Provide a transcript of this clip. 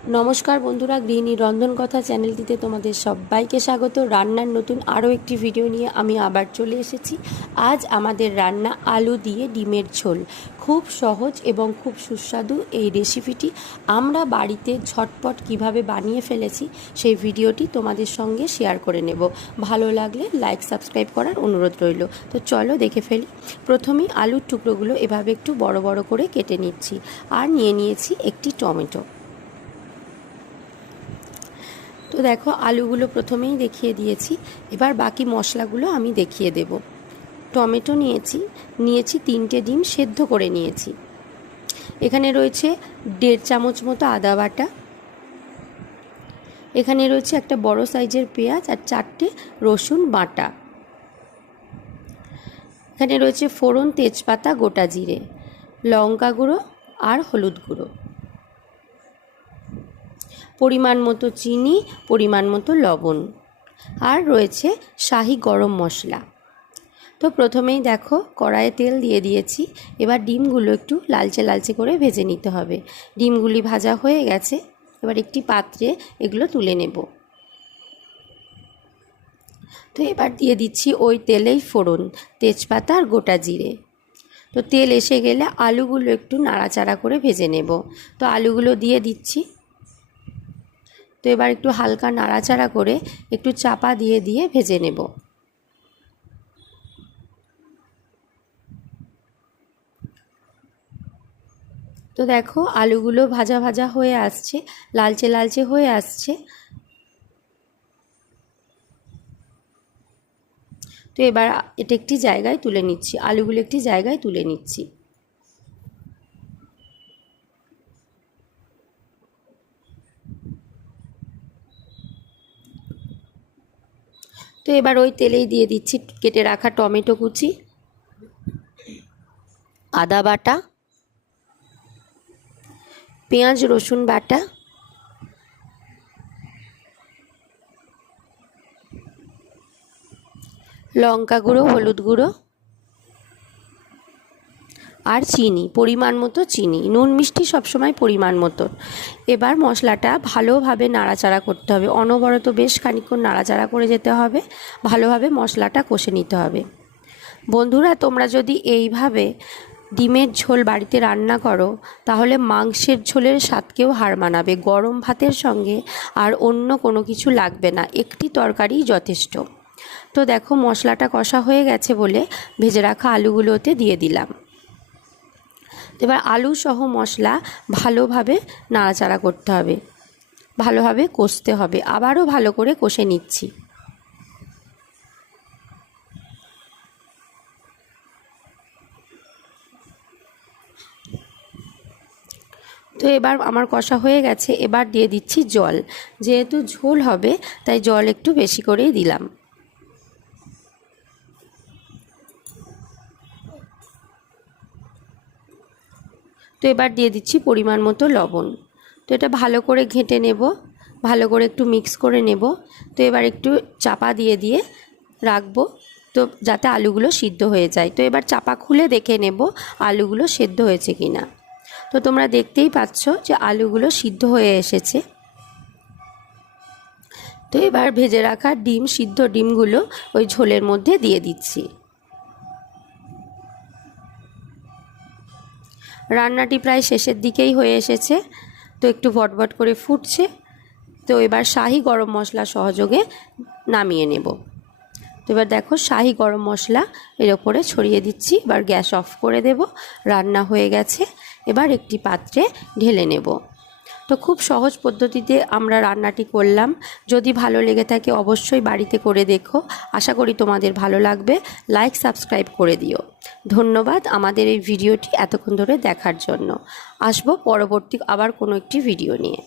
নমস্কার বন্ধুরা, গৃহিণী রন্ধন কথা চ্যানেলটিতে তোমাদের সবাইকে স্বাগত। রান্নার নতুন আরও একটি ভিডিও নিয়ে আমি আবার চলে এসেছি। আজ আমাদের রান্না আলু দিয়ে ডিমের ঝোল। খুব সহজ এবং খুব সুস্বাদু এই রেসিপিটি আমরা বাড়িতে ঝটপট কিভাবে বানিয়ে ফেলেছি সেই ভিডিওটি তোমাদের সঙ্গে শেয়ার করে নেব। ভালো লাগলে লাইক সাবস্ক্রাইব করার অনুরোধ রইল। তো চলো দেখে ফেলি। প্রথমেই আলুর টুকরোগুলো এভাবে একটু বড় বড় করে কেটে নিচ্ছি, আর নিয়ে নিয়েছি একটি টমেটো। তো দেখো, আলুগুলো প্রথমেই দেখিয়ে দিয়েছি, এবার বাকি মশলাগুলো আমি দেখিয়ে দেব। টমেটো নিয়েছি 3টে ডিম সেদ্ধ করে নিয়েছি। এখানে রয়েছে 1.5 চামচ মতো আদা বাটা। এখানে রয়েছে একটা বড় সাইজের পেঁয়াজ আর 4টে রসুন বাটা। এখানে রয়েছে ফোড়ন, তেজপাতা, গোটা জিরে, লঙ্কা গুঁড়ো আর হলুদ গুঁড়ো, পরিমাণ মতো চিনি, পরিমাণ মতো লবণ, আর রয়েছে শাহি গরম মশলা। তো প্রথমেই দেখো, কড়াইয়ে তেল দিয়ে দিয়েছি। এবার ডিমগুলো একটু লালচে লালচে করে ভেজে নিতে হবে। ডিমগুলি ভাজা হয়ে গেছে, এবার একটি পাত্রে এগুলো তুলে নেব। তো এবার দিয়ে দিচ্ছি ওই তেলেই ফোড়ন, তেজপাতা আর গোটা জিরে। তো তেল এসে গেলে আলুগুলো একটু নাড়াচাড়া করে ভেজে নেব। তো আলুগুলো দিয়ে দিচ্ছি। তো এবার একটু হালকা নাড়াচাড়া করে একটু চাপা দিয়ে দিয়ে ভেজে নেব। তো দেখো, আলুগুলো ভাজা ভাজা হয়ে আসছে, লালচে লালচে হয়ে আসছে। তো এবার এটা একটি জায়গায় তুলে নিচ্ছি, আলুগুলো একটি জায়গায় তুলে নিচ্ছি। তো এবার ওই তেলেই দিয়ে দিচ্ছি কেটে রাখা টমেটো কুচি, আদা বাটা, পেঁয়াজ রসুন বাটা, লঙ্কা গুঁড়ো, হলুদ গুঁড়ো আর চিনি, পরিমাণ মতো চিনি। নুন মিষ্টি সবসময় পরিমাণ মতো। এবার মশলাটা ভালোভাবে নাড়াচাড়া করতে হবে, অনবরত বেশ খানিকক্ষণ নাড়াচাড়া করে যেতে হবে, ভালোভাবে মশলাটা কষে নিতে হবে। বন্ধুরা, তোমরা যদি এইভাবে ডিমের ঝোল বাড়িতে রান্না করো তাহলে মাংসের ঝোলের স্বাদকেও হার মানাবে। গরম ভাতের সঙ্গে আর অন্য কোনো কিছু লাগবে না, একটি তরকারিই যথেষ্ট। তো দেখো, মশলাটা কষা হয়ে গেছে বলে ভেজে রাখা আলুগুলোতে দিয়ে দিলাম। এবার আলু সহ মশলা ভালোভাবে নাড়াচাড়া করতে হবে, ভালোভাবে কষতে হবে। আবারও ভালো করে কষে নিচ্ছি। তো এবার আমার কষা হয়ে গেছে, এবার দিয়ে দিচ্ছি জল। যেহেতু ঝোল হবে তাই জল একটু বেশি করেই দিলাম। তো এবার দিয়ে দিচ্ছি পরিমাণ মতো লবণ। তো এটা ভালো করে ঘেঁটে নেব, ভালো করে একটু মিক্স করে নেব। তো এবার একটু চাপা দিয়ে দিয়ে রাখবো, তো যাতে আলুগুলো সিদ্ধ হয়ে যায়। তো এবার চাপা খুলে দেখে নেব আলুগুলো সেদ্ধ হয়েছে কিনা। তো তোমরা দেখতেই পাচ্ছ যে আলুগুলো সিদ্ধ হয়ে এসেছে। তো এবার ভেজে রাখা সিদ্ধ ডিমগুলো ওই ঝোলের মধ্যে দিয়ে দিচ্ছি। রান্নাটি প্রায় শেষের দিকেই হয়ে এসেছে, তো একটু ভটভট করে ফুটছে। তো এবার শাহি গরম মশলা সহযোগে নামিয়ে নেব। তো এবার দেখো, শাহি গরম মশলা এর ওপরে ছড়িয়ে দিচ্ছি। এবার গ্যাস অফ করে দেব। রান্না হয়ে গেছে, এবার একটি পাত্রে ঢেলে নেব। তো খুব সহজ পদ্ধতিতে আমরা রান্নাটি করলাম। যদি ভালো লেগে থাকে অবশ্যই বাড়িতে করে দেখো। আশা করি তোমাদের ভালো লাগবে। লাইক সাবস্ক্রাইব করে দিও। ধন্যবাদ আমাদের এই ভিডিওটি এতক্ষণ ধরে দেখার জন্য। আসবো পরবর্তী আবার কোনো একটি ভিডিও নিয়ে।